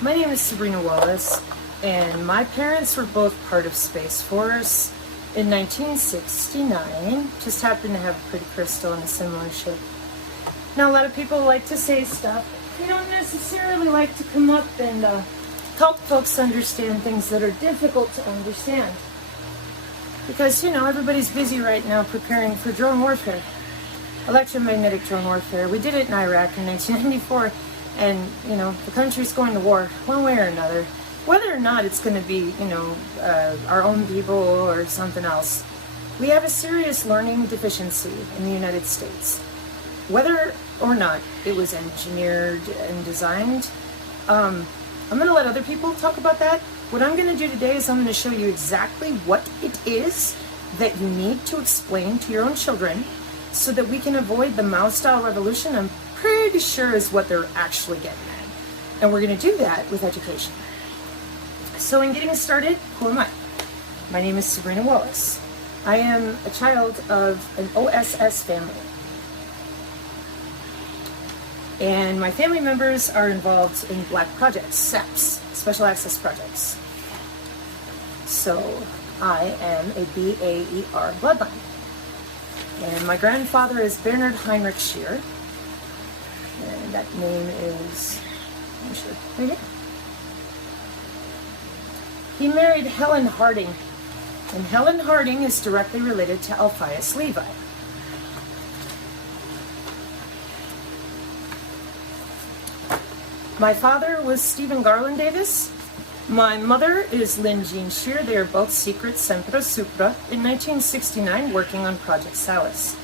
My name is Sabrina Wallace, and my parents were both part of Space Force in 1969. Just happened to have a pretty crystal in a similar shape. Now, a lot of people like to say stuff. They don't necessarily like to come up and help folks understand things that are difficult to understand. Because, you know, everybody's busy right now preparing for drone warfare. Electromagnetic drone warfare. We did it in Iraq in 1994, and, you know, the country's going to war one way or another. Whether or not it's going to be, you know, our own people or something else. We have a serious learning deficiency in the United States. Whether or not it was engineered and designed, I'm going to let other people talk about that. What I'm going to do today is I'm going to show you exactly what it is that you need to explain to your own children so that we can avoid the Mao-style revolution. I'm pretty sure is what they're actually getting at. And we're going to do that with education. So in getting started, who am I? My name is Sabrina Wallace. I am a child of an OSS family. And my family members are involved in black projects, SAPs, Special Access Projects. So I am a BAER bloodline. And my grandfather is Bernard Heinrich Scheer. And that name is, I'm sure, right here. He married Helen Harding. And Helen Harding is directly related to Alpheus Levi. My father was Stephen Garland Davis. My mother is Lynn Jean Scheer. They are both secret Sempre Supra in 1969 working on Project Salus.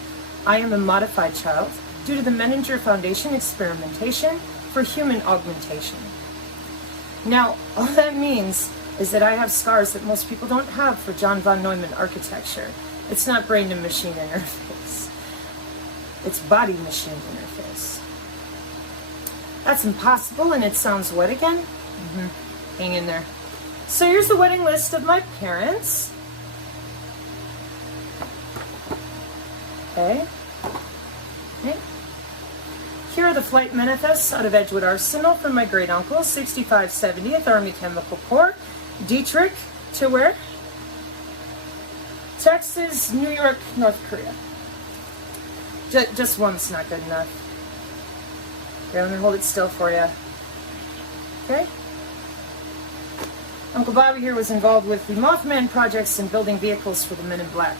I am a modified child due to the Menninger Foundation experimentation for human augmentation. Now, all that means is that I have scars that most people don't have for John von Neumann architecture. It's not brain to machine interface. It's body machine interface. That's impossible, and it sounds wet again? Hang in there. So here's the wedding list of my parents. Okay. Here are the flight manifests out of Edgewood Arsenal from my great uncle, 65 70th Army Chemical Corps. Dietrich to where? Texas, New York, North Korea. Just one's not good enough. Okay, I'm going to hold it still for you. Okay? Uncle Bobby here was involved with the Mothman projects and building vehicles for the Men in Black.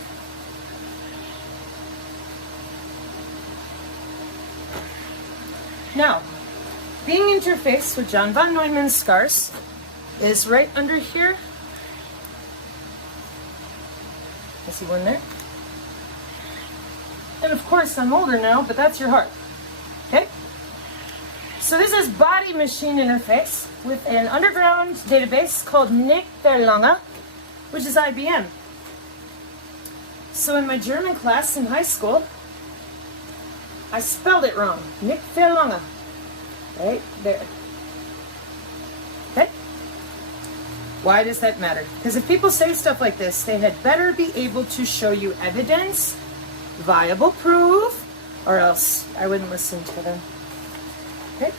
Now, being interfaced with John von Neumann's scars is right under here. I see one there. And of course, I'm older now, but that's your heart. Okay? So this is body machine interface with an underground database called Nick Verlange, which is IBM. So in my German class in high school, I spelled it wrong. Nick Verlange. Right there. Okay? Why does that matter? Because if people say stuff like this, they had better be able to show you evidence, viable proof, or else I wouldn't listen to them. Okay?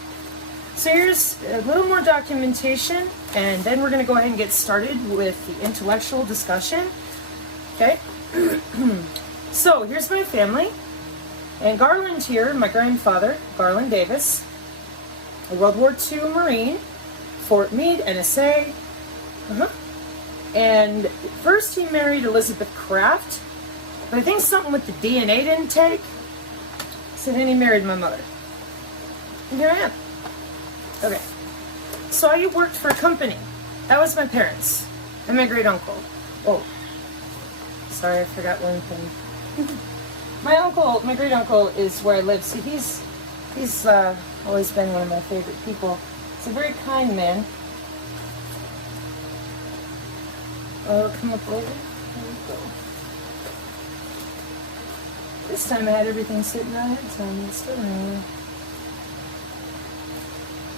So here's a little more documentation, and then we're going to go ahead and get started with the intellectual discussion. Okay? So here's my family. And Garland here, my grandfather, Garland Davis, a World War II Marine, Fort Meade, NSA. And first he married Elizabeth Kraft, but I think something with the DNA didn't take, so then he married my mother. And here I am. Okay. So I worked for a company. That was my parents and my great uncle. Oh, sorry, I forgot one thing. My great uncle is where I live. See, he's always been one of my favorite people. He's a very kind man. Oh, come up over. There we go. This time I had everything sitting right ahead of time. It's still in.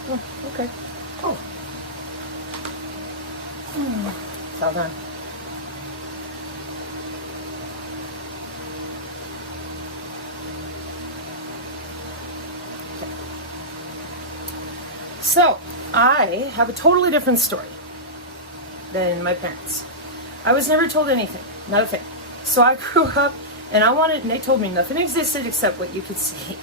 Oh, okay. Oh. It's all done. So, I have a totally different story than my parents. I was never told anything, not a thing. So I grew up and and they told me nothing existed except what you could see.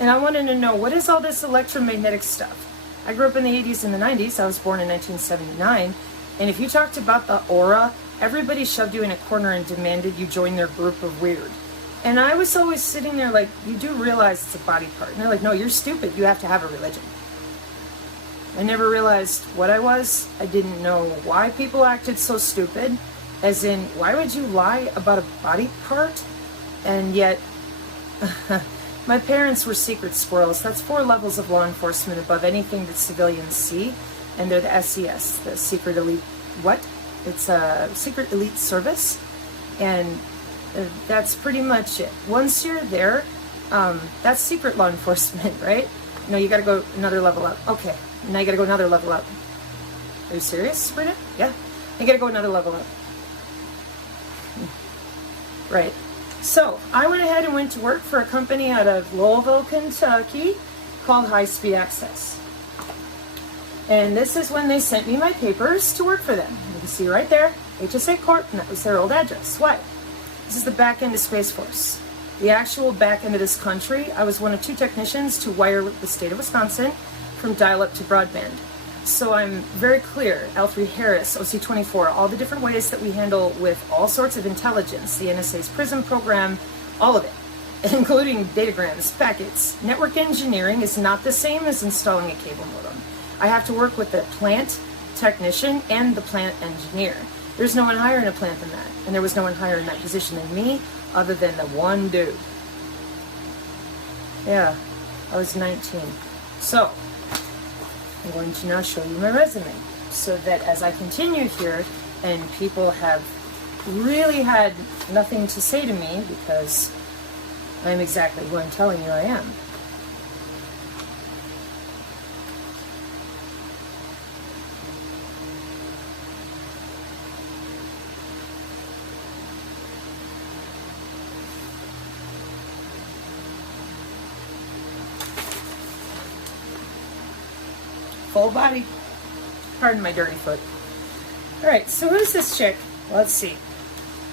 And I wanted to know, what is all this electromagnetic stuff? I grew up in the 80s and the 90s. I was born in 1979. And if you talked about the aura, everybody shoved you in a corner and demanded you join their group of weird. And I was always sitting there like, you do realize it's a body part. And they're like, no, you're stupid. You have to have a religion. I never realized what I was. I didn't know why people acted so stupid. As in, why would you lie about a body part? And yet, my parents were secret squirrels. That's 4 levels of law enforcement above anything that civilians see. And they're the SES, the Secret Elite, It's a Secret Elite Service. And that's pretty much it. Once you're there, that's secret law enforcement, right? No, you gotta go another level up. Okay, now you gotta go another level up. Are you serious, Sabrina? Yeah. You gotta go another level up. Right. So, I went ahead and went to work for a company out of Louisville, Kentucky called High Speed Access. And this is when they sent me my papers to work for them. You can see right there, HSA Corp, and that was their old address. Why? This is the back end of Space Force. The actual back end of this country. I was one of 2 technicians to wire the state of Wisconsin from dial-up to broadband. So I'm very clear, L3 Harris, OC24, all the different ways that we handle with all sorts of intelligence, the NSA's PRISM program, all of it, including datagrams, packets. Network engineering is not the same as installing a cable modem. I have to work with the plant technician and the plant engineer. There's no one higher in a plant than that. And there was no one higher in that position than me, other than the one dude. Yeah, I was 19. So, I'm going to now show you my resume. So that as I continue here, and people have really had nothing to say to me, because I am exactly who I'm telling you I am. Full body. Pardon my dirty foot. Alright, so who's this chick? Let's see.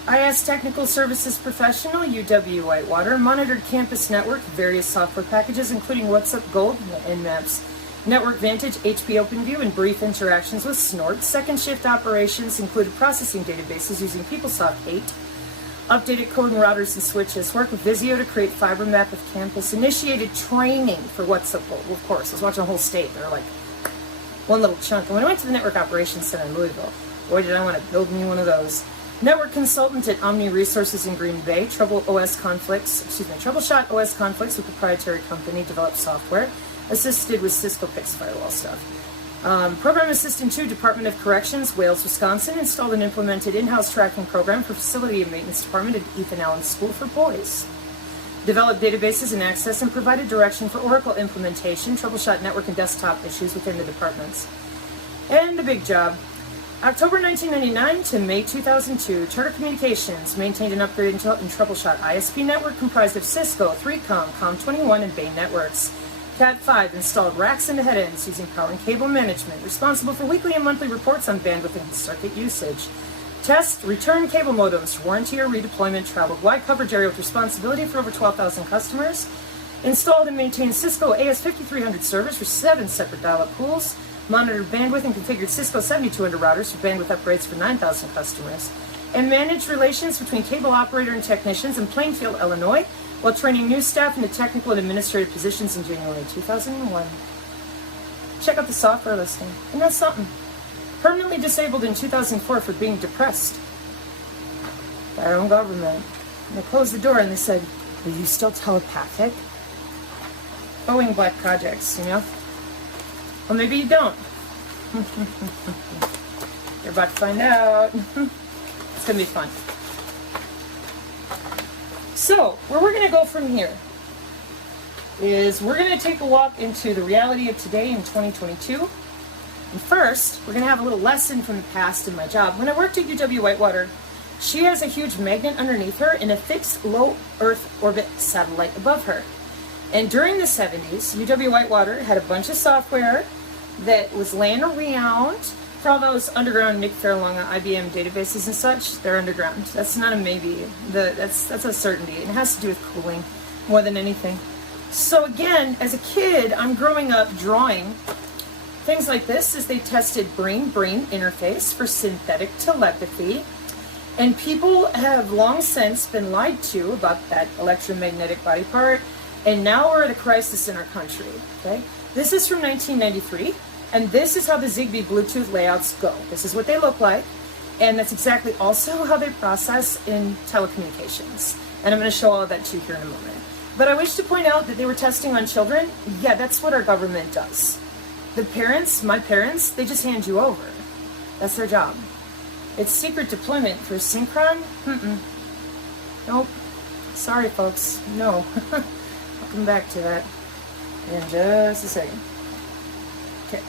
IS Technical Services Professional, UW Whitewater, monitored campus network, various software packages, including WhatsUp Gold and Maps, Network Vantage, HP OpenView, and brief interactions with Snort. Second shift operations included processing databases using PeopleSoft 8, updated code and routers and switches, worked with Visio to create fiber map of campus, initiated training for WhatsUp Gold. Well, of course, I was watching a whole state. They're like one little chunk. And when I went to the Network Operations Center in Louisville, boy, did I want to build me one of those. Network consultant at Omni Resources in Green Bay, troubleshot OS conflicts with proprietary company, developed software, assisted with Cisco PIX firewall stuff. Program assistant to Department of Corrections, Wales, Wisconsin, installed and implemented in-house tracking program for facility and maintenance department at Ethan Allen School for Boys. Developed databases and access and provided direction for Oracle implementation, troubleshot network and desktop issues within the departments. And the big job. October 1999 to May 2002, Charter Communications maintained and upgraded and troubleshot ISP network comprised of Cisco, 3Com, Com21, and Bay networks. Cat5 installed racks into head ends using power and cable management, responsible for weekly and monthly reports on bandwidth and circuit usage. Test, return cable modems, warranty or redeployment, traveled wide coverage area with responsibility for over 12,000 customers. Installed and maintained Cisco AS5300 servers for 7 separate dial-up pools. Monitored bandwidth and configured Cisco 7200 routers for bandwidth upgrades for 9,000 customers. And managed relations between cable operator and technicians in Plainfield, Illinois, while training new staff into technical and administrative positions in January 2001. Check out the software listing. And that's something. Permanently disabled in 2004 for being depressed by our own government. And they closed the door and they said, "Are you still telepathic?" Boeing Black Projects, you know? Well, maybe you don't. You're about to find out. It's going to be fun. So, where we're going to go from here is we're going to take a walk into the reality of today in 2022. And first, we're going to have a little lesson from the past in my job. When I worked at UW Whitewater, she has a huge magnet underneath her and a fixed low Earth orbit satellite above her. And during the 70s, UW Whitewater had a bunch of software that was laying around for all those underground Nick Fairlonga IBM databases and such. They're underground. That's not a maybe. That's a certainty. It has to do with cooling more than anything. So again, as a kid, I'm growing up drawing things like this as they tested brain-brain interface for synthetic telepathy. And people have long since been lied to about that electromagnetic body part. And now we're at a crisis in our country, okay? This is from 1993, and this is how the Zigbee Bluetooth layouts go. This is what they look like, and that's exactly also how they process in telecommunications. And I'm going to show all of that to you here in a moment. But I wish to point out that they were testing on children. Yeah, that's what our government does. The parents, my parents, they just hand you over. That's their job. It's secret deployment for Synchron? Nope. Sorry, folks. No. I'll come back to that in just a second. Okay.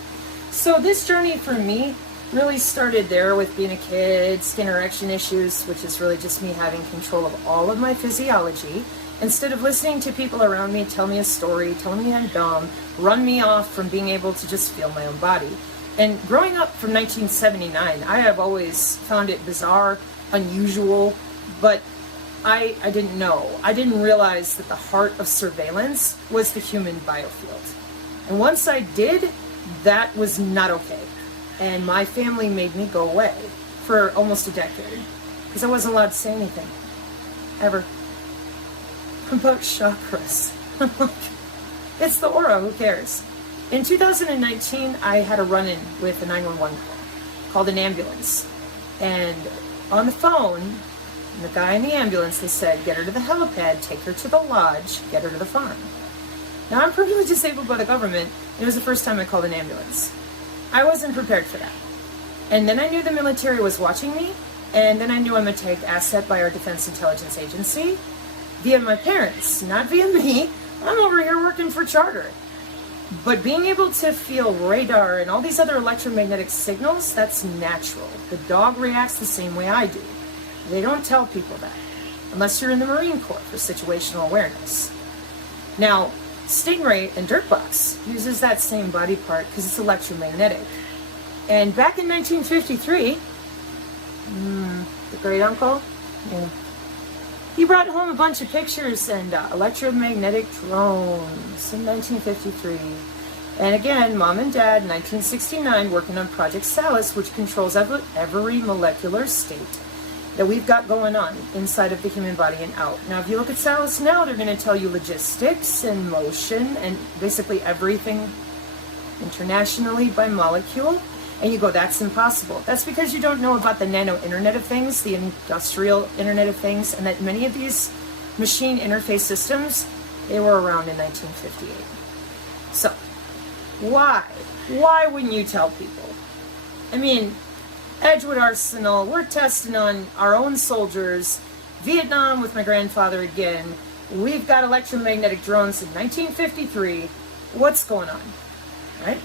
So this journey for me really started there with being a kid, skin erection issues, which is really just me having control of all of my physiology. Instead of listening to people around me tell me a story, telling me I'm dumb, run me off from being able to just feel my own body. And growing up from 1979, I have always found it bizarre, unusual, but I didn't know. I didn't realize that the heart of surveillance was the human biofield. And once I did, that was not okay. And my family made me go away for almost a decade because I wasn't allowed to say anything, ever. About chakras. It's the aura, who cares? In 2019, I had a run-in with a 911 call, called an ambulance. And on the phone, the guy in the ambulance, they said, get her to the helipad, take her to the lodge, get her to the farm. Now, I'm permanently disabled by the government. It was the first time I called an ambulance. I wasn't prepared for that. And then I knew the military was watching me, and then I knew I'm a tagged asset by our Defense Intelligence Agency, via my parents, not via me. I'm over here working for Charter. But being able to feel radar and all these other electromagnetic signals, that's natural. The dog reacts the same way I do. They don't tell people that, unless you're in the Marine Corps for situational awareness. Now, Stingray and Dirtbox uses that same body part because it's electromagnetic. And back in 1953, the great uncle, he brought home a bunch of pictures and electromagnetic drones in 1953. And again, Mom and Dad, 1969, working on Project Salus, which controls every molecular state that we've got going on inside of the human body and out. Now, if you look at Salus now, they're going to tell you logistics and motion and basically everything internationally by molecule. And you go, that's impossible. That's because you don't know about the nano Internet of Things, the industrial Internet of Things, and that many of these machine interface systems, they were around in 1958. So, why? Why wouldn't you tell people? I mean, Edgewood Arsenal, we're testing on our own soldiers. Vietnam with my grandfather again. We've got electromagnetic drones in 1953. What's going on? Right?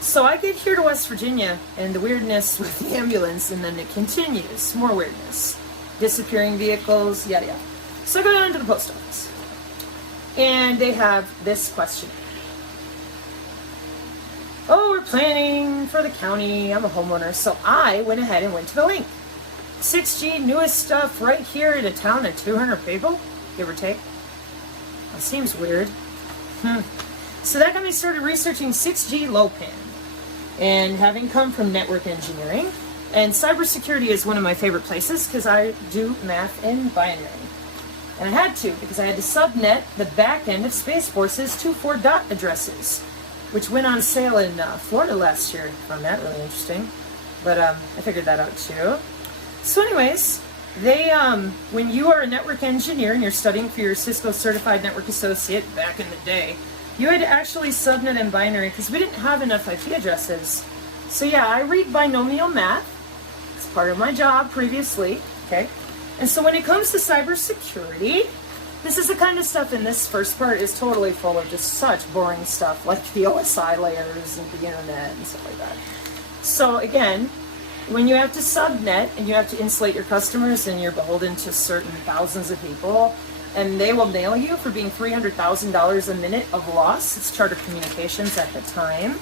So I get here to West Virginia, and the weirdness with the ambulance, and then it continues. More weirdness. Disappearing vehicles, yada yada. So I go down to the post office, and they have this question. Oh, we're planning for the county. I'm a homeowner, so I went ahead and went to the link. 6G, newest stuff right here in a town of 200 people, give or take. That seems weird. So that got me started researching 6G low pan. And having come from network engineering, and cybersecurity is one of my favorite places because I do math in binary. And I had to because I had to subnet the back end of Space Force's 2.4 dot addresses, which went on sale in Florida last year. I found that really interesting. But I figured that out too. So anyways, they when you are a network engineer and you're studying for your Cisco Certified Network Associate back in the day, you had to actually subnet in binary because we didn't have enough IP addresses. So yeah, I read binomial math. It's part of my job previously, okay? And so when it comes to cybersecurity, this is the kind of stuff in this first part is totally full of just such boring stuff like the OSI layers and the internet and stuff like that. So again, when you have to subnet and you have to insulate your customers and you're beholden to certain thousands of people, and they will nail you for being $300,000 a minute of loss. It's Charter Communications at the time.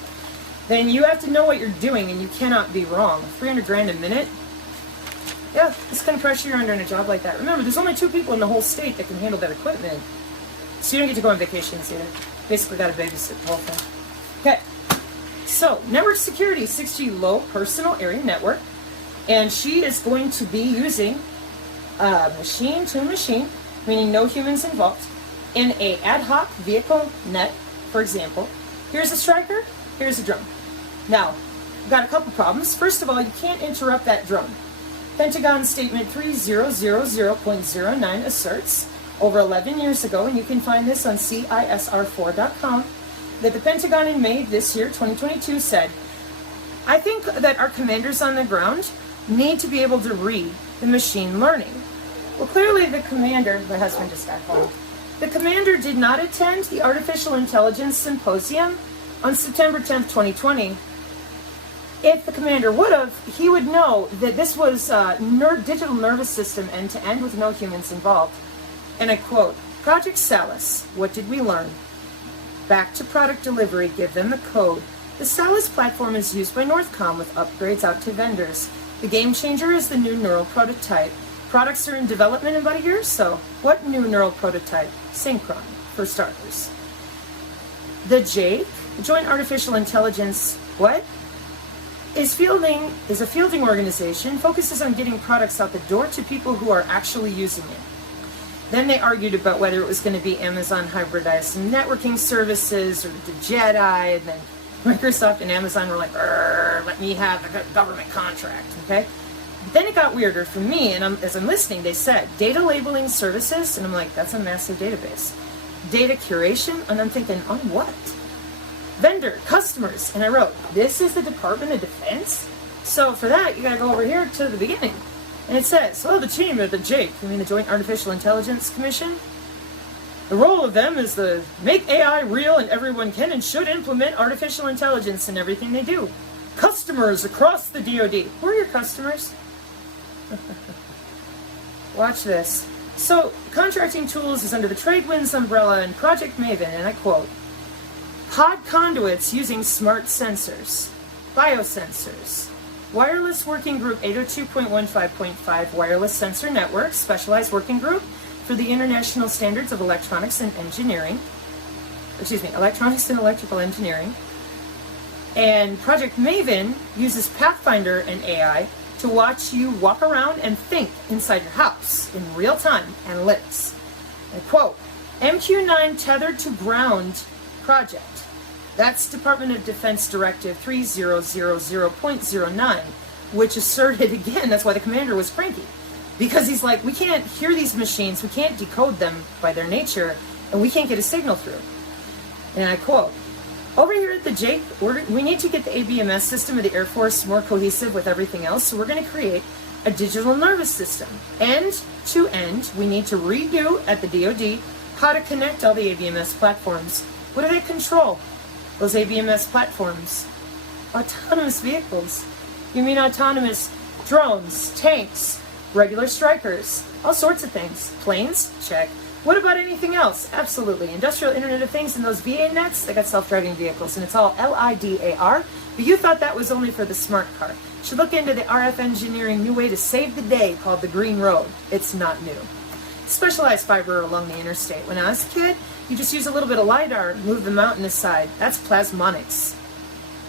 Then you have to know what you're doing, and you cannot be wrong. 300 grand a minute? Yeah, it's kind of pressure you're under in a job like that. Remember, there's only 2 people in the whole state that can handle that equipment. So you don't get to go on vacations either. Basically got to babysit the whole thing. Okay, so network security, 6G low personal area network. And she is going to be using machine to machine, meaning no humans involved, in a ad hoc vehicle net, for example. Here's a striker, here's a drone. Now, we've got a couple problems. First of all, you can't interrupt that drone. Pentagon Statement 3000.09 asserts, over 11 years ago, and you can find this on CISR4.com, that the Pentagon in May this year, 2022, said, I think that our commanders on the ground need to be able to read the machine learning. Well, clearly the commander, my husband just got home, the commander did not attend the Artificial Intelligence Symposium on September 10th, 2020. If the commander would have, he would know that this was digital nervous system end-to-end with no humans involved. And I quote, Project Salus, what did we learn? Back to product delivery, give them the code. The Salus platform is used by Northcom with upgrades out to vendors. The game changer is the new neural prototype. Products are in development in about a year or so. What new neural prototype? Synchron, for starters. The JAIC, the Joint Artificial Intelligence, what? Is a fielding organization, focuses on getting products out the door to people who are actually using it. Then they argued about whether it was going to be Amazon hybridized networking services or the Jedi, and then Microsoft and Amazon were like, let me have a government contract, okay? But then it got weirder for me, and as I'm listening, they said, data labeling services, and I'm like, that's a massive database. Data curation, and I'm thinking, on what? Vendor, customers, and I wrote, this is the Department of Defense? So for that, you gotta go over here to the beginning. And it says, well, the team at the JAIC, the Joint Artificial Intelligence Commission, the role of them is to make AI real, and everyone can and should implement artificial intelligence in everything they do. Customers across the DoD. Who are your customers? Watch this. So, contracting tools is under the TradeWinds umbrella and Project Maven, and I quote, pod conduits using smart sensors, biosensors, Wireless Working Group 802.15.5 Wireless Sensor Network, Specialized Working Group for the International Standards of Electronics and Engineering, Electronics and Electrical Engineering. And Project Maven uses Pathfinder and AI to watch you walk around and think inside your house in real time analytics. I quote, MQ9 tethered to ground project. That's Department of Defense Directive 3000.09, which asserted again, that's why the commander was cranky. Because he's like, we can't hear these machines, we can't decode them by their nature, and we can't get a signal through. And I quote, over here at the JAIC, we need to get the ABMS system of the Air Force more cohesive with everything else, so we're going to create a digital nervous system. End to end, we need to redo at the DoD how to connect all the ABMS platforms. What do they control? Those ABMS platforms. Autonomous vehicles. You mean autonomous drones, tanks, regular strikers, all sorts of things. Planes? Check. What about anything else? Absolutely. Industrial Internet of Things and those VA nets, they got self-driving vehicles, and it's all LIDAR. But you thought that was only for the smart car. You should look into the RF engineering new way to save the day called the Green Road. It's not new. Specialized fiber along the interstate. When I was a kid, you just use a little bit of LiDAR and move the mountain aside. That's plasmonics.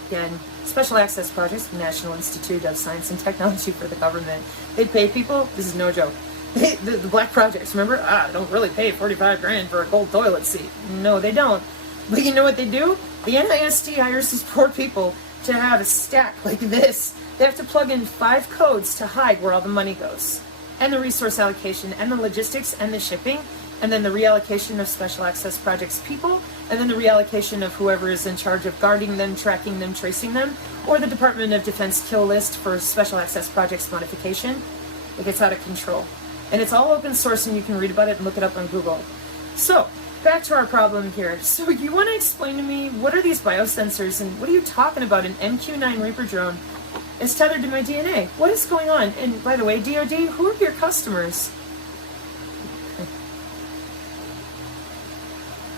Again, special access projects, National Institute of Science and Technology for the government. They pay people, this is no joke. The black projects, remember? Don't really pay 45 grand for a gold toilet seat. No, they don't. But you know what they do? The NIST hires these poor people to have a stack like this. They have to plug in 5 codes to hide where all the money goes. And the resource allocation, and the logistics, and the shipping, and then the reallocation of special access projects people, and then the reallocation of whoever is in charge of guarding them, tracking them, tracing them, or the Department of Defense kill list for special access projects modification. It gets out of control. And it's all open source, and you can read about it and look it up on Google. So, back to our problem here. So you want to explain to me, what are these biosensors, and what are you talking about? An MQ-9 Reaper drone is tethered to my DNA. What is going on? And by the way, DoD, who are your customers?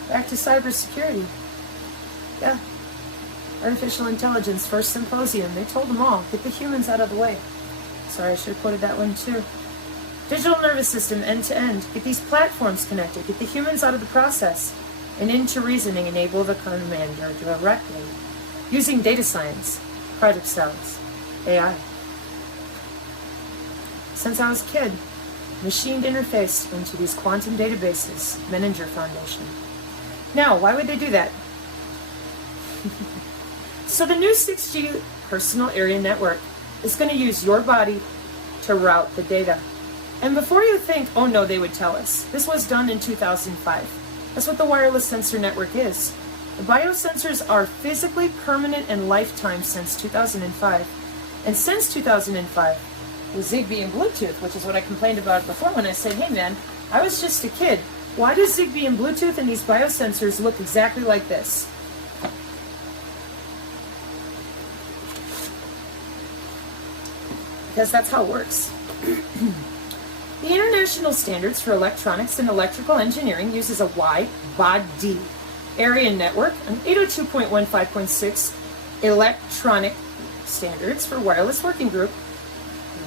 Back to cybersecurity. Yeah. Artificial intelligence, first symposium. They told them all, get the humans out of the way. Sorry, I should have quoted that one too. Digital nervous system, end to end. Get these platforms connected. Get the humans out of the process. And into reasoning, enable the commander directly. Using data science, project cells, AI. Since I was a kid, machined interfaced into these quantum databases, Menninger Foundation. Now, why would they do that? So the new 6G personal area network is going to use your body to route the data. And before you think, oh no, they would tell us, this was done in 2005. That's what the wireless sensor network is. The biosensors are physically permanent and lifetime since 2005. And since 2005, with Zigbee and Bluetooth, which is what I complained about before when I said, hey man, I was just a kid. Why does Zigbee and Bluetooth and these biosensors look exactly like this? Because that's how it works. The International Standards for Electronics and Electrical Engineering uses a wide body area network, an 802.15.6 electronic standards for wireless working group,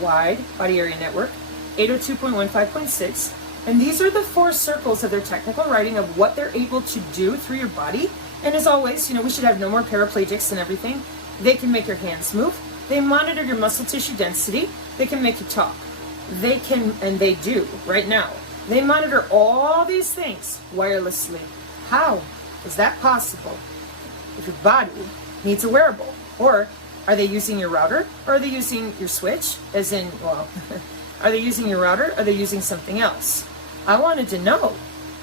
wide body area network, 802.15.6, and these are the 4 circles of their technical writing of what they're able to do through your body. And as always, you know, we should have no more paraplegics and everything. They can make your hands move. They monitor your muscle tissue density. They can make you talk. They can, and they do right now. They monitor all these things wirelessly. How is that possible if your body needs a wearable? Or are they using your router? Or are they using your switch? As in, well, are they using your router? Or are they using something else? I wanted to know,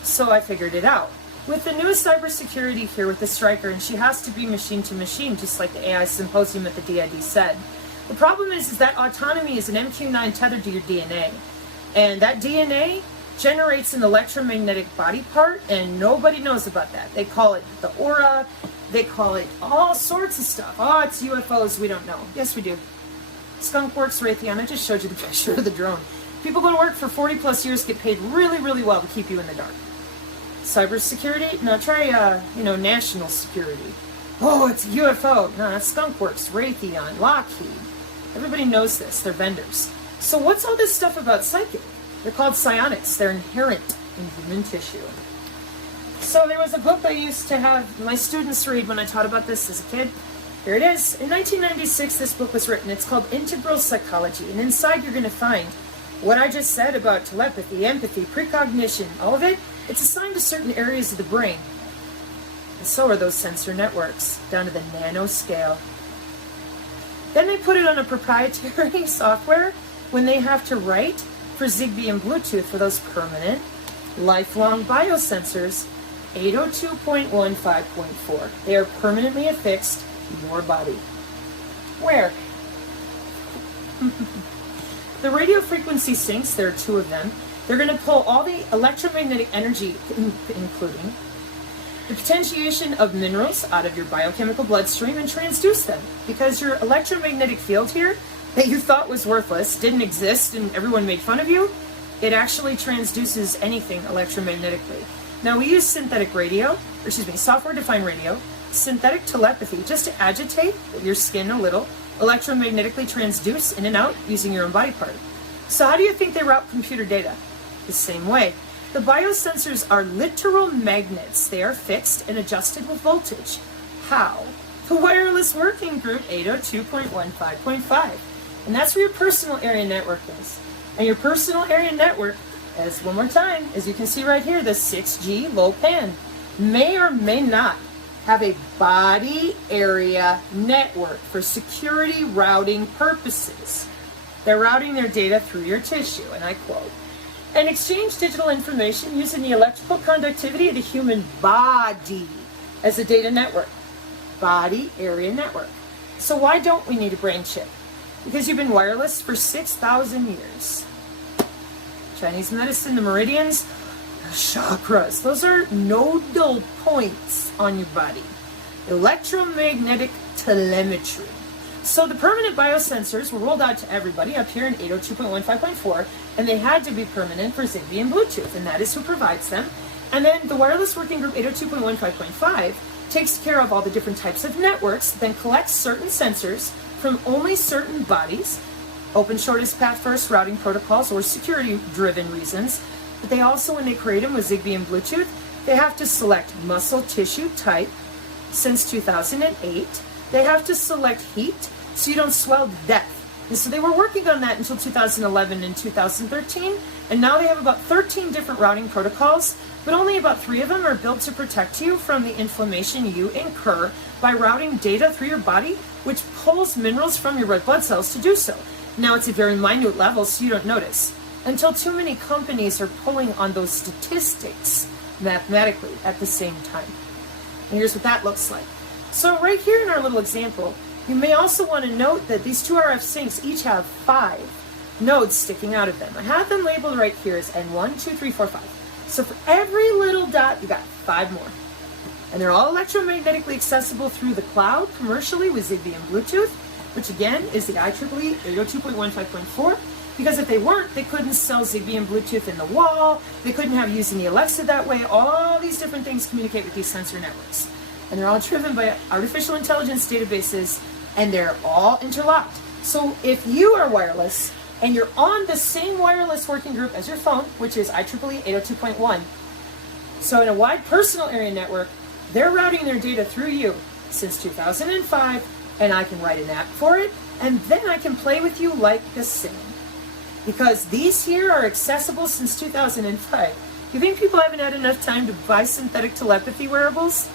so I figured it out. With the newest cybersecurity here with the Striker, and she has to be machine to machine, just like the AI symposium at the DID said. The problem is that autonomy is an MQ9 tethered to your DNA. And that DNA generates an electromagnetic body part, and nobody knows about that. They call it the aura, they call it all sorts of stuff. Oh, it's UFOs, we don't know. Yes, we do. Skunk Works, Raytheon, I just showed you the picture of the drone. People go to work for 40 plus years, get paid really, really well to keep you in the dark. Cybersecurity? No, try, national security. Oh, it's UFO. No, that's Skunk Works, Raytheon, Lockheed. Everybody knows this. They're vendors. So what's all this stuff about psychic? They're called psionics. They're inherent in human tissue. So there was a book I used to have my students read when I taught about this as a kid. Here it is. In 1996, this book was written. It's called Integral Psychology. And inside you're going to find what I just said about telepathy, empathy, precognition, all of it. It's assigned to certain areas of the brain. And so are those sensor networks, down to the nanoscale. Then they put it on a proprietary software when they have to write for Zigbee and Bluetooth for those permanent, lifelong biosensors, 802.15.4. They are permanently affixed to your body. Where? The radio frequency sinks, there are 2 of them. They're going to pull all the electromagnetic energy, including the potentiation of minerals out of your biochemical bloodstream and transduce them. Because your electromagnetic field here that you thought was worthless, didn't exist, and everyone made fun of you, it actually transduces anything electromagnetically. Now we use synthetic radio, software-defined radio, synthetic telepathy, just to agitate your skin a little, electromagnetically transduce in and out using your own body part. So how do you think they route computer data? The same way. The biosensors are literal magnets. They are fixed and adjusted with voltage. How? The wireless working group 802.15.5. And that's where your personal area network is. And your personal area network, as one more time, as you can see right here, the 6G low pan, may or may not have a body area network for security routing purposes. They're routing their data through your tissue, and I quote, and exchange digital information using the electrical conductivity of the human body as a data network. Body area network. So why don't we need a brain chip? Because you've been wireless for 6,000 years. Chinese medicine, the meridians, the chakras, those are nodal points on your body. Electromagnetic telemetry. So the permanent biosensors were rolled out to everybody up here in 802.15.4, and they had to be permanent for Zigbee and Bluetooth, and that is who provides them. And then the Wireless Working Group 802.15.5 takes care of all the different types of networks, then collects certain sensors from only certain bodies, open shortest path first routing protocols or security-driven reasons. But they also, when they create them with Zigbee and Bluetooth, they have to select muscle tissue type since 2008. They have to select heat so you don't swell to death. And so they were working on that until 2011 and 2013, and now they have about 13 different routing protocols, but only about 3 of them are built to protect you from the inflammation you incur by routing data through your body, which pulls minerals from your red blood cells to do so. Now it's at very minute levels, so you don't notice, until too many companies are pulling on those statistics mathematically at the same time. And here's what that looks like. So right here in our little example, you may also want to note that these 2 RF sinks each have 5 nodes sticking out of them. I have them labeled right here as N1, 2, 3, 4, 5. So for every little dot, you got 5 more. And they're all electromagnetically accessible through the cloud commercially with Zigbee and Bluetooth, which again is the IEEE 802.15.4, because if they weren't, they couldn't sell Zigbee and Bluetooth in the wall, they couldn't have using the Alexa that way, all these different things communicate with these sensor networks. And they're all driven by artificial intelligence databases, and they're all interlocked. So if you are wireless, and you're on the same wireless working group as your phone, which is IEEE 802.1, so in a wide personal area network, they're routing their data through you since 2005, and I can write an app for it, and then I can play with you like the same. Because these here are accessible since 2005. You think people haven't had enough time to buy synthetic telepathy wearables?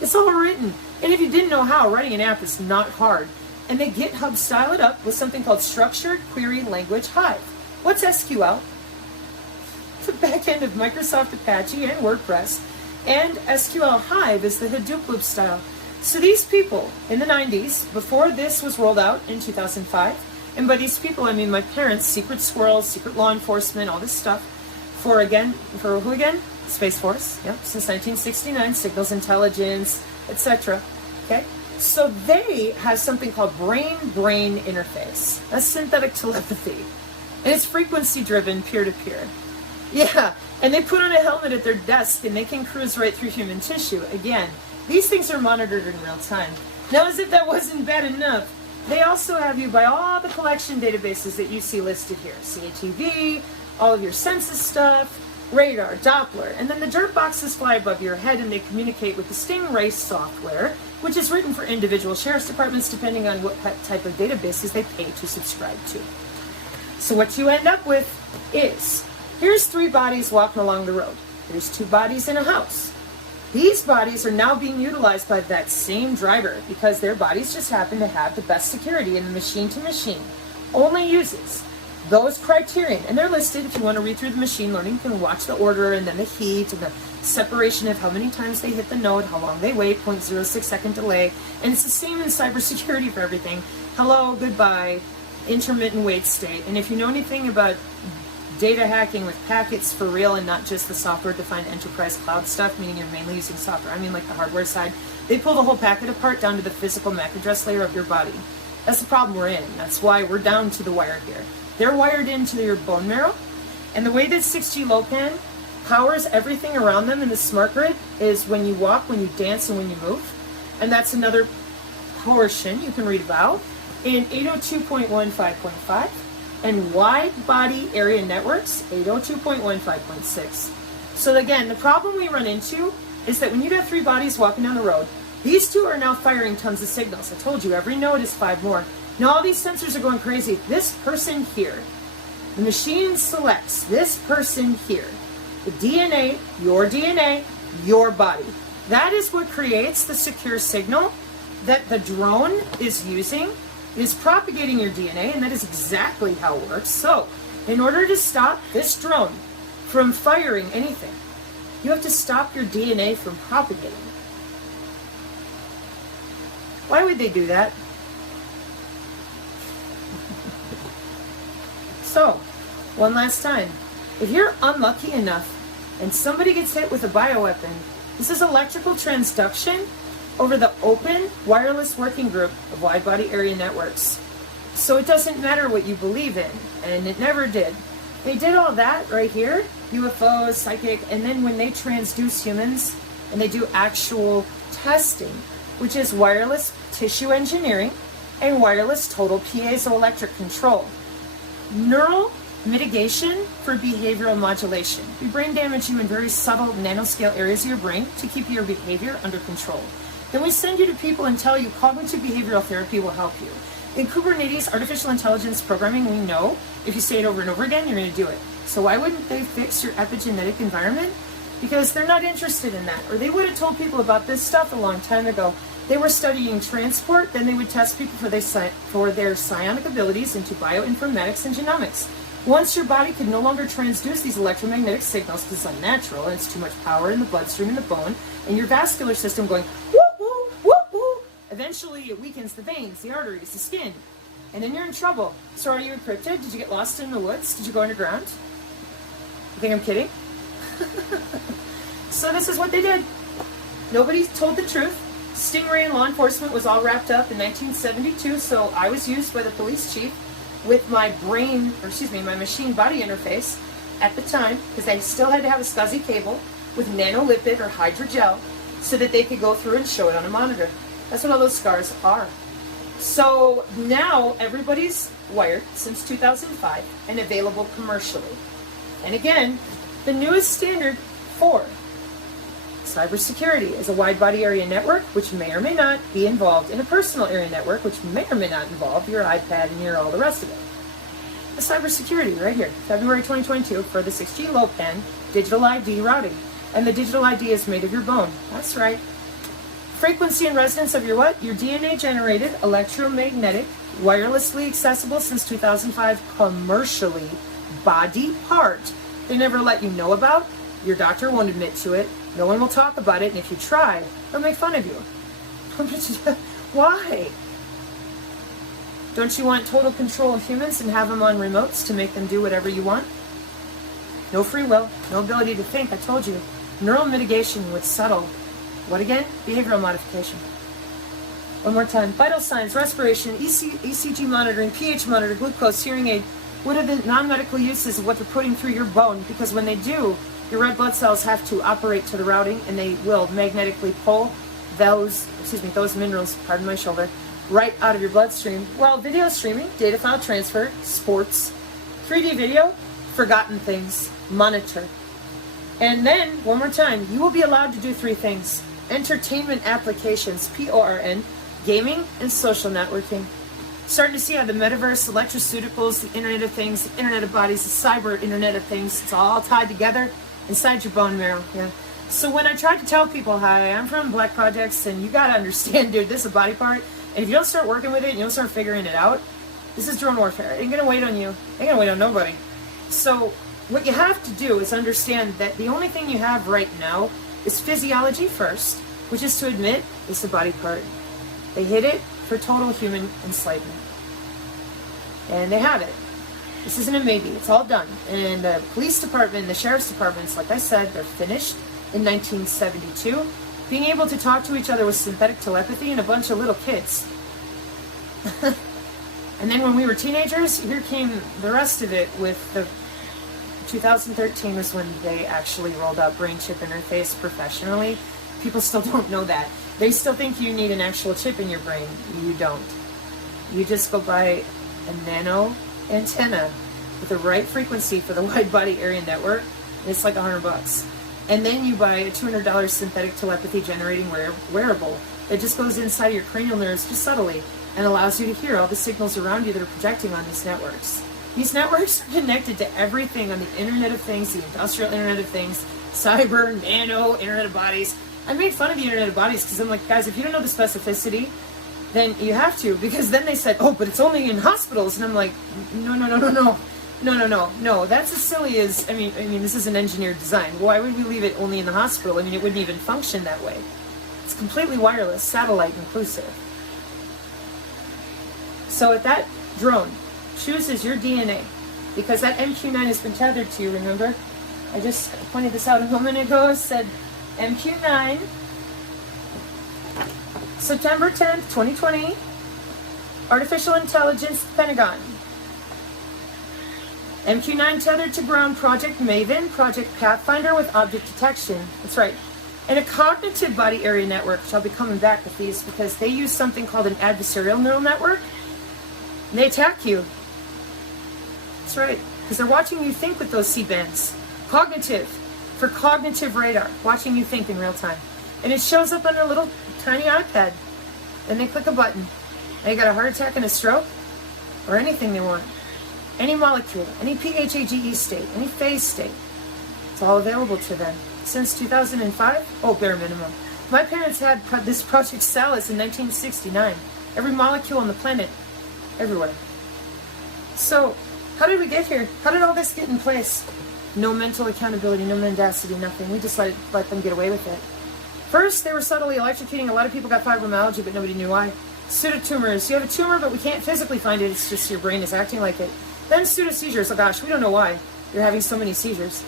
It's all written. And if you didn't know how, writing an app is not hard. And they GitHub style it up with something called Structured Query Language Hive. What's SQL? The back end of Microsoft Apache and WordPress. And SQL Hive is the Hadoop loop style. So these people in the 90s, before this was rolled out in 2005, and by these people I mean my parents, secret squirrels, secret law enforcement, all this stuff, for who again? Space Force, yep, since 1969, signals intelligence, etc. Okay? So they have something called brain-brain interface. That's synthetic telepathy. And it's frequency-driven, peer-to-peer. Yeah, and they put on a helmet at their desk and they can cruise right through human tissue. Again, these things are monitored in real time. Now, as if that wasn't bad enough, they also have you by all the collection databases that you see listed here. CATV, all of your census stuff, radar, Doppler, and then the dirt boxes fly above your head and they communicate with the Stingray software, which is written for individual sheriff's departments depending on what type of databases they pay to subscribe to. So what you end up with is, here's 3 bodies walking along the road. There's 2 bodies in a house. These bodies are now being utilized by that same driver because their bodies just happen to have the best security, and the machine-to-machine only uses those criterion, and they're listed. If you want to read through the machine learning, you can watch the order and then the heat and the separation of how many times they hit the node, how long they wait, 0.06 second delay, and it's the same in cybersecurity for everything. Hello, goodbye, intermittent wait state. And if you know anything about data hacking with packets for real and not just the software-defined enterprise cloud stuff, meaning you're mainly using software, I mean like the hardware side, they pull the whole packet apart down to the physical MAC address layer of your body. That's the problem we're in. That's why we're down to the wire here. They're wired into your bone marrow, and the way that 6G low-pan powers everything around them in the smart grid is when you walk, when you dance, and when you move. And that's another portion you can read about in 802.15.5 and wide body area networks, 802.15.6. So again, the problem we run into is that when you got 3 bodies walking down the road, these 2 are now firing tons of signals. I told you, every node is 5 more. Now all these sensors are going crazy. This person here, the machine selects this person here. The DNA, your body. That is what creates the secure signal that the drone is using. It is propagating your DNA, and that is exactly how it works. So, in order to stop this drone from firing anything, you have to stop your DNA from propagating. Why would they do that? So, one last time, if you're unlucky enough and somebody gets hit with a bioweapon, this is electrical transduction over the open wireless working group of wide body area networks. So it doesn't matter what you believe in, and it never did. They did all that right here, UFOs, psychic, and then when they transduce humans and they do actual testing, which is wireless tissue engineering and wireless total piezoelectric control. Neural mitigation for behavioral modulation. We brain damage you in very subtle nanoscale areas of your brain to keep your behavior under control. Then we send you to people and tell you cognitive behavioral therapy will help you. In Kubernetes, artificial intelligence programming, we know if you say it over and over again, you're going to do it. So why wouldn't they fix your epigenetic environment? Because they're not interested in that. Or they would have told people about this stuff a long time ago. They were studying transport, then they would test people for their psionic abilities into bioinformatics and genomics. Once your body could no longer transduce these electromagnetic signals because it's unnatural and it's too much power in the bloodstream and the bone, and your vascular system going whoop, whoop, whoop, whoop, eventually it weakens the veins, the arteries, the skin, and then you're in trouble. So are you encrypted? Did you get lost in the woods? Did you go underground? You think I'm kidding? So this is what they did. Nobody told the truth. Stingray and law enforcement was all wrapped up in 1972, so I was used by the police chief with my my machine body interface at the time, because I still had to have a SCSI cable with nanolipid or hydrogel so that they could go through and show it on a monitor. That's what all those scars are. So now everybody's wired since 2005 and available commercially. And again, the newest standard for cybersecurity is a wide body area network, which may or may not be involved in a personal area network, which may or may not involve your iPad and all the rest of it. The cybersecurity right here, February 2022 for the 6G low pan digital ID routing. And the digital ID is made of your bone. That's right. Frequency and resonance of your what? Your DNA generated electromagnetic, wirelessly accessible since 2005, commercially body part they never let you know about. Your doctor won't admit to it. No one will talk about it, and if you try, they'll make fun of you. Why? Don't you want total control of humans and have them on remotes to make them do whatever you want? No free will, no ability to think, I told you. Neural mitigation with subtle, what again? Behavioral modification. One more time. Vital signs, respiration, ECG monitoring, pH monitor, glucose, hearing aid. What are the non-medical uses of what they're putting through your bone? Because when they do, your red blood cells have to operate to the routing, and they will magnetically pull those minerals, pardon my shoulder, right out of your bloodstream. Well, video streaming, data file transfer, sports, 3D video, forgotten things, monitor. And then, one more time, you will be allowed to do 3 things. Entertainment applications, PORN, gaming, and social networking. Starting to see how the metaverse, electroceuticals, the Internet of Things, the Internet of Bodies, the cyber Internet of Things, it's all tied together inside your bone marrow. Yeah. So when I tried to tell people, hi, I'm from Black Projects, and you gotta understand, dude, this is a body part, and if you don't start working with it, and you don't start figuring it out, this is drone warfare. It ain't gonna wait on you. It ain't gonna wait on nobody. So what you have to do is understand that the only thing you have right now is physiology first, which is to admit it's the body part. They hid it for total human enslavement. And they have it. This isn't a maybe. It's all done. And the police department, the sheriff's departments, like I said, they're finished in 1972. Being able to talk to each other with synthetic telepathy and a bunch of little kids. And then when we were teenagers, here came the rest of it with the 2013 was when they actually rolled out brain chip interface professionally. People still don't know that. They still think you need an actual chip in your brain. You don't. You just go buy a nano antenna with the right frequency for the wide body area network, and it's like $100. And then you buy a $200 synthetic telepathy generating wearable that just goes inside of your cranial nerves just subtly and allows you to hear all the signals around you that are projecting on these networks. These networks are connected to everything on the Internet of Things, the industrial Internet of Things, cyber, nano, Internet of Bodies. I made fun of the Internet of Bodies because I'm like, guys, if you don't know the specificity, then you have to. Because then they said, oh, but it's only in hospitals. And I'm like, no. That's as silly as, I mean, this is an engineered design. Why would we leave it only in the hospital? I mean, it wouldn't even function that way. It's completely wireless, satellite inclusive. So if that drone chooses your DNA, because that MQ-9 has been tethered to you, remember? I just pointed this out a moment ago. I said MQ-9, September 10th, 2020, Artificial Intelligence, Pentagon. MQ-9 tethered to ground, Project Maven, Project Pathfinder with object detection. That's right. And a cognitive body area network, which I'll be coming back with these because they use something called an adversarial neural network. And they attack you. That's right. Because they're watching you think with those C-bands. Cognitive. For cognitive radar. Watching you think in real time. And it shows up on a little tiny iPad. And they click a button. And they got a heart attack and a stroke. Or anything they want. Any molecule. Any PHAGE state. Any phase state. It's all available to them. Since 2005? Oh, bare minimum. My parents had this Project Salus in 1969. Every molecule on the planet. Everywhere. So, how did we get here? How did all this get in place? No mental accountability, no mendacity, nothing. We just let them get away with it. First, they were subtly electrocuting. A lot of people got fibromyalgia, but nobody knew why. Pseudotumors. You have a tumor, but we can't physically find it. It's just your brain is acting like it. Then pseudoseizures. Oh gosh, we don't know why you're having so many seizures.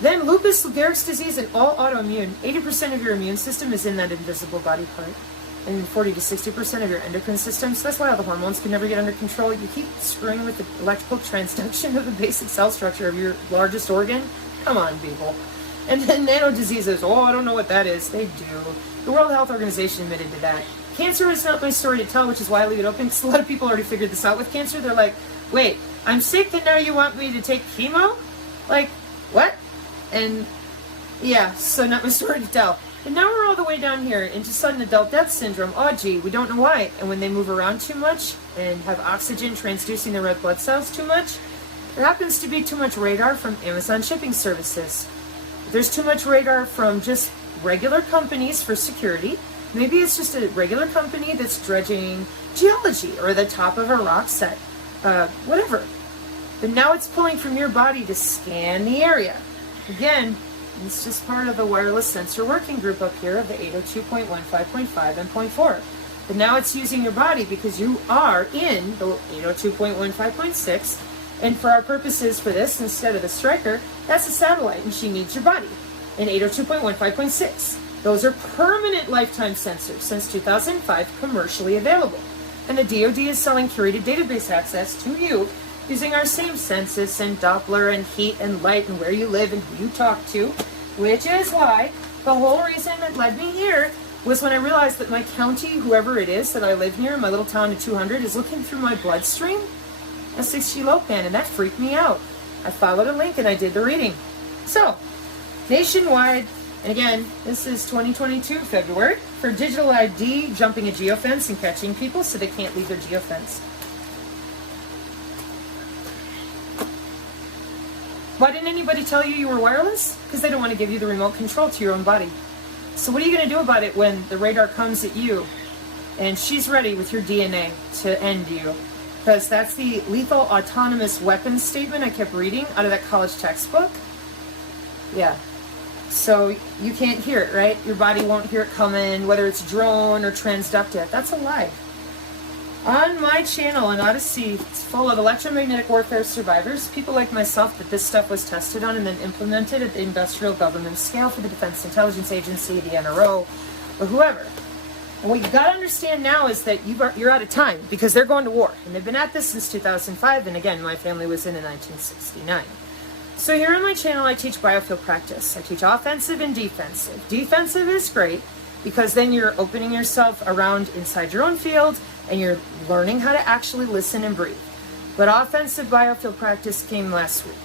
Then lupus, Lou Gehrig's disease, and all autoimmune. 80% of your immune system is in that invisible body part. And 40 to 60% of your endocrine system. So that's why all the hormones can never get under control. You keep screwing with the electrical transduction of the basic cell structure of your largest organ. Come on, people. And then nano diseases. Oh, I don't know what that is. They do. The World Health Organization admitted to that. Cancer is not my story to tell, which is why I leave it open, because a lot of people already figured this out with cancer. They're like, wait, I'm sick and now you want me to take chemo? Like, what? And yeah, so not my story to tell. And now we're all the way down here into sudden adult death syndrome. Oh gee, we don't know why. And when they move around too much and have oxygen transducing the red blood cells too much, there happens to be too much radar from Amazon shipping services. There's too much radar from just regular companies for security. Maybe it's just a regular company that's dredging geology or the top of a rock set. Whatever. But now it's pulling from your body to scan the area. Again, it's just part of the wireless sensor working group up here of the 802.15.5 and .4. But now it's using your body because you are in the 802.15.6. And for our purposes for this, instead of the striker, that's a satellite and she needs your body in 802.15.6. Those are permanent lifetime sensors since 2005 commercially available. And the DoD is selling curated database access to you using our same census and Doppler and heat and light and where you live and who you talk to, which is why the whole reason that led me here was when I realized that my county, whoever it is that I live near, my little town of 200, is looking through my bloodstream, a 6G low pan, and that freaked me out. I followed a link and I did the reading. So, nationwide, and again, this is 2022 February, for digital ID, jumping a geofence and catching people so they can't leave their geofence. Why didn't anybody tell you you were wireless? Because they don't want to give you the remote control to your own body. So what are you going to do about it when the radar comes at you and she's ready with your DNA to end you? Because that's the lethal autonomous weapons statement I kept reading out of that college textbook. Yeah. So you can't hear it, right? Your body won't hear it coming, whether it's drone or transductive. That's a lie. On my channel on Odyssey, it's full of electromagnetic warfare survivors, people like myself that this stuff was tested on and then implemented at the industrial government scale for the Defense Intelligence Agency, the NRO, or whoever. And what you got to understand now is that you're out of time because they're going to war. And they've been at this since 2005, and again, my family was in 1969. So here on my channel, I teach biofield practice. I teach offensive and defensive. Defensive is great because then you're opening yourself around inside your own field and you're learning how to actually listen and breathe. But offensive biofield practice came last week.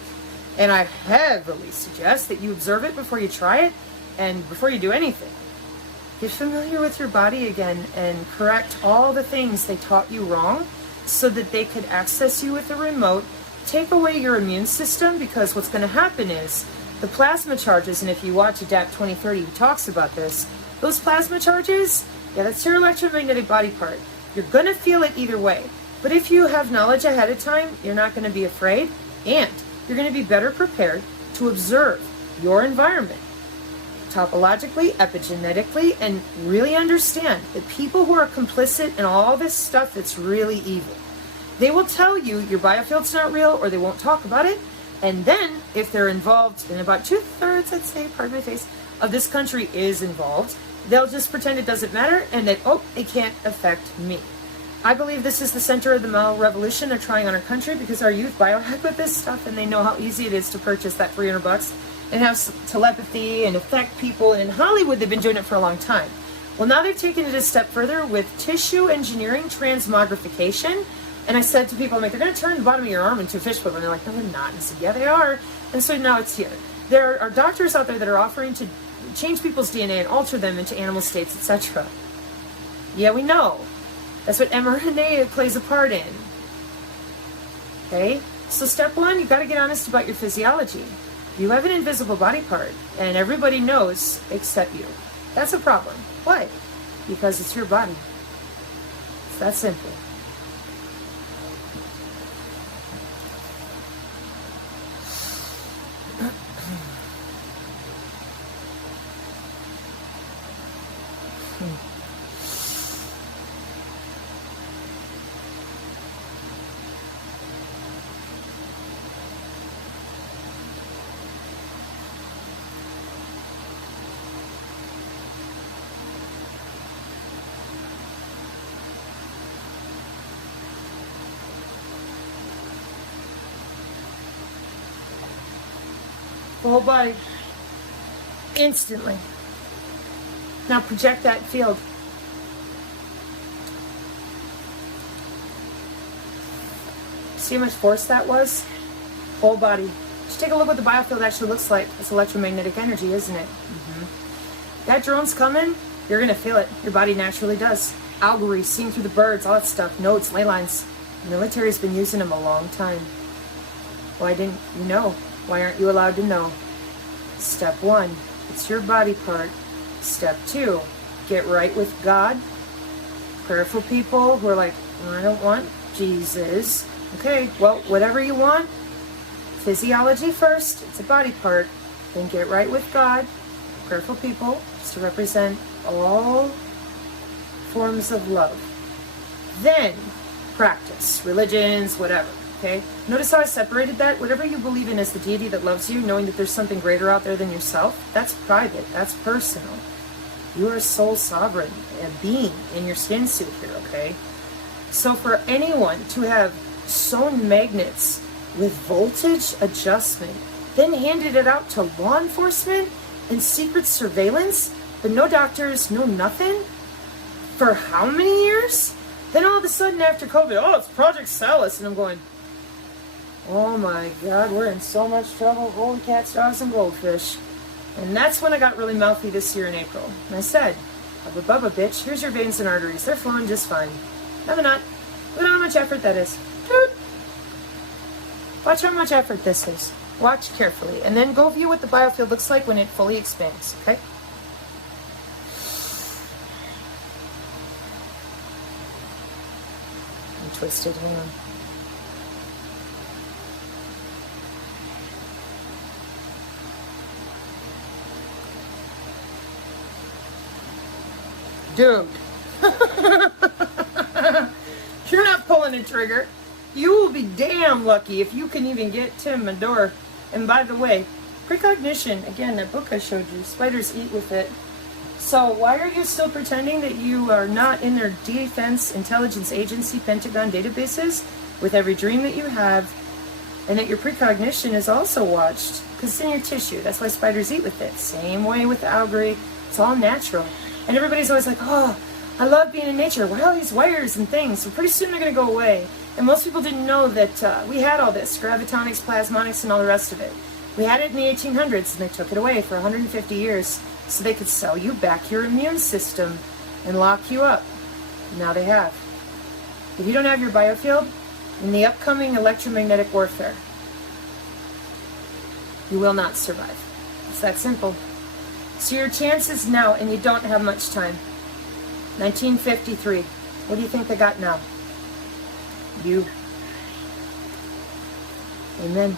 And I heavily suggest that you observe it before you try it and before you do anything. Get familiar with your body again and correct all the things they taught you wrong so that they could access you with a remote, take away your immune system, because what's going to happen is the plasma charges, and if you watch Adapt 2030, he talks about this, those plasma charges, yeah, that's your electromagnetic body part. You're going to feel it either way. But if you have knowledge ahead of time, you're not going to be afraid, and you're going to be better prepared to observe your environment topologically, epigenetically, and really understand that people who are complicit in all this stuff that's really evil, they will tell you your biofield's not real, or they won't talk about it. And then, if they're involved, and about 2/3, I'd say, pardon my face, of this country is involved, they'll just pretend it doesn't matter and that, oh, it can't affect me. I believe this is the center of the revolution they're trying on our country, because our youth biohack with this stuff and they know how easy it is to purchase that $300 and have telepathy and affect people. And in Hollywood, they've been doing it for a long time. Well, now they've taken it a step further with tissue engineering, transmogrification. And I said to people, I'm like, they're going to turn the bottom of your arm into a fish flipper. And they're like, no, they're not. And I said, yeah, they are. And so now it's here. There are doctors out there that are offering to change people's DNA and alter them into animal states, etc. Yeah, we know. That's what mRNA plays a part in. Okay? So step one, you've got to get honest about your physiology. You have an invisible body part, and everybody knows except you. That's a problem. Why? Because it's your body. It's that simple. The whole body. Instantly. Now project that field. See how much force that was? Whole body. Just take a look what the biofield actually looks like. It's electromagnetic energy, isn't it? That drone's coming, you're going to feel it. Your body naturally does. Algorithm, seeing through the birds, all that stuff. Nodes, ley lines. The military's been using them a long time. Why didn't you know? Why aren't you allowed to know? Step one, it's your body part. Step two, get right with God. Prayerful people who are like, I don't want Jesus. Okay, well, whatever you want, physiology first, it's a body part. Then get right with God. Prayerful people, just to represent all forms of love. Then practice, religions, whatever. Okay? Notice how I separated that? Whatever you believe in as the deity that loves you, knowing that there's something greater out there than yourself, that's private, that's personal. You are a soul sovereign, a being in your skin suit here, okay? So for anyone to have sewn magnets with voltage adjustment, then handed it out to law enforcement and secret surveillance, but no doctors, no nothing, for how many years? Then all of a sudden after COVID, oh, it's Project Salus, and I'm going, oh my God, we're in so much trouble. Holy cats, dogs, and goldfish. And that's when I got really mouthy this year in April. And I said, Bubba Bubba, bitch, here's your veins and arteries. They're flowing just fine. No, they're not. Look at how much effort that is. Dude. Watch how much effort this is. Watch carefully. And then go view what the biofield looks like when it fully expands, okay? I'm twisted, hang on. Dude, you're not pulling a trigger. You will be damn lucky if you can even get to my door. And by the way, precognition, again, that book I showed you, spiders eat with it. So why are you still pretending that you are not in their Defense Intelligence Agency Pentagon databases with every dream that you have, and that your precognition is also watched? Because it's in your tissue. That's why spiders eat with it. Same way with the algae. It's all natural. And everybody's always like, oh, I love being in nature. What are all these wires and things? So pretty soon they're going to go away. And most people didn't know that we had all this, gravitonics, plasmonics, and all the rest of it. We had it in the 1800s, and they took it away for 150 years so they could sell you back your immune system and lock you up. Now they have. If you don't have your biofield, in the upcoming electromagnetic warfare, you will not survive. It's that simple. So your chances now, and you don't have much time. 1953. What do you think they got now? You. Amen.